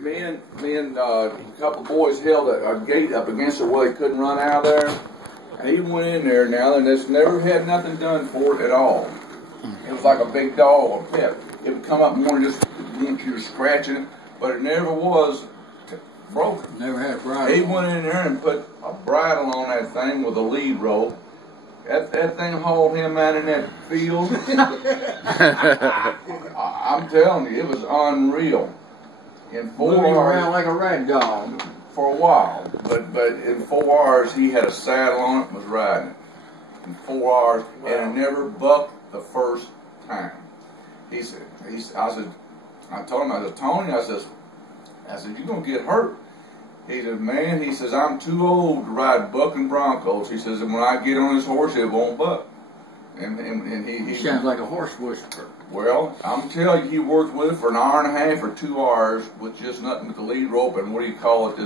me and a couple of boys held a gate up against it where he couldn't run out of there. And he went in there now and it's never had nothing done for it at all. It was like a big dog or pet. It would come up and want to just want you to scratching it, but it never was broken. Never had a bridle. He went in there and put a bridle on that thing with a lead rope. That thing hauled him out in that field. I'm telling you, it was unreal. In 4 Moving hours, around like a rag doll. for a while, but in 4 hours he had a saddle on it and was riding it. In 4 hours, wow. And it never bucked the first time. I told him, I said, Tony, I said, you're gonna get hurt. He said, man, he says, I'm too old to ride bucking broncos. He says, and when I get on this horse, it won't buck. And he sounds like a horse whisperer. Well, I'm telling you, he worked with it for an hour and a half or 2 hours with just nothing but the lead rope and what do you call it?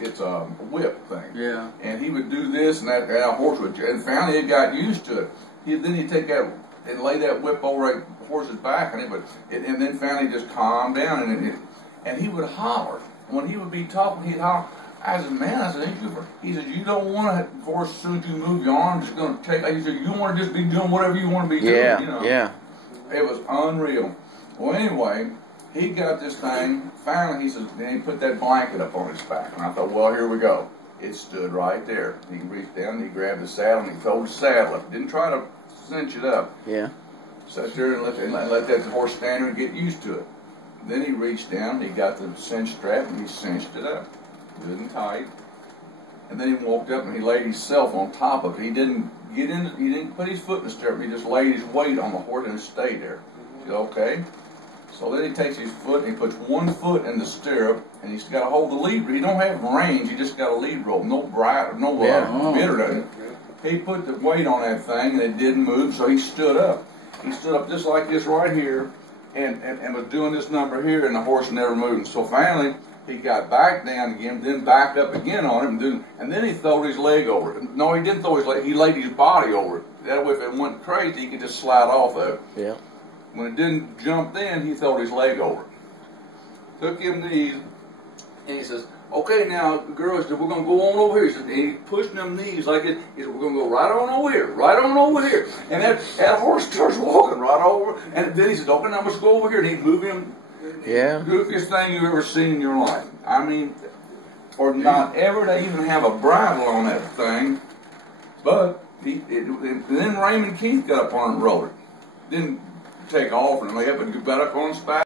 It's a whip thing. Yeah. And he would do this and that horse would, and finally it got used to it. Then he'd take that and lay that whip over that horse's back, and and then finally just calm down, and he would holler. When he would be talking, he'd holler. I said, man, he said, you don't want to, of course, as soon as you move your arm, it's going to take, he said, you want to just be doing whatever you want to be doing, yeah, you know. Yeah. It was unreal. Well, anyway, he got this thing, finally, he says, then he put that blanket up on his back, and I thought, well, here we go. It stood right there. He reached down, and he grabbed the saddle, and he folded the saddle up. Didn't try to cinch it up. Yeah. Sat there and let that horse stand there and get used to it. Then he reached down, he got the cinch strap, and he cinched it up. Good and tight. And then he walked up and he laid himself on top of it. He didn't put his foot in the stirrup, he just laid his weight on the horse and stayed there. He said, okay. So then he takes his foot and he puts one foot in the stirrup and he's got to hold the lead. He don't have range, he just got a lead rope, no bridle, no bit or nothing. He put the weight on that thing and it didn't move, so he stood up. He stood up just like this right here and was doing this number here, and the horse never moved. So finally he got back down again, then backed up again on it, and then he threw his leg over it. No, he didn't throw his leg, he laid his body over it. That way if it went crazy, he could just slide off of it. Yeah. When it didn't jump in, he threw his leg over it. Took him knees, and he says, okay, now, girl, he said, we're going to go on over here. He said, and he pushed them knees like it. He said, we're going to go right on over here, right on over here. And that horse starts walking right over. And then he said, okay, now let's go over here. And he'd move him. Yeah. Goofiest thing you've ever seen in your life. I mean, or not ever to even have a bridle on that thing. But then Raymond Keith got up on it and rode it. Didn't take off and lay up, but got up on his back.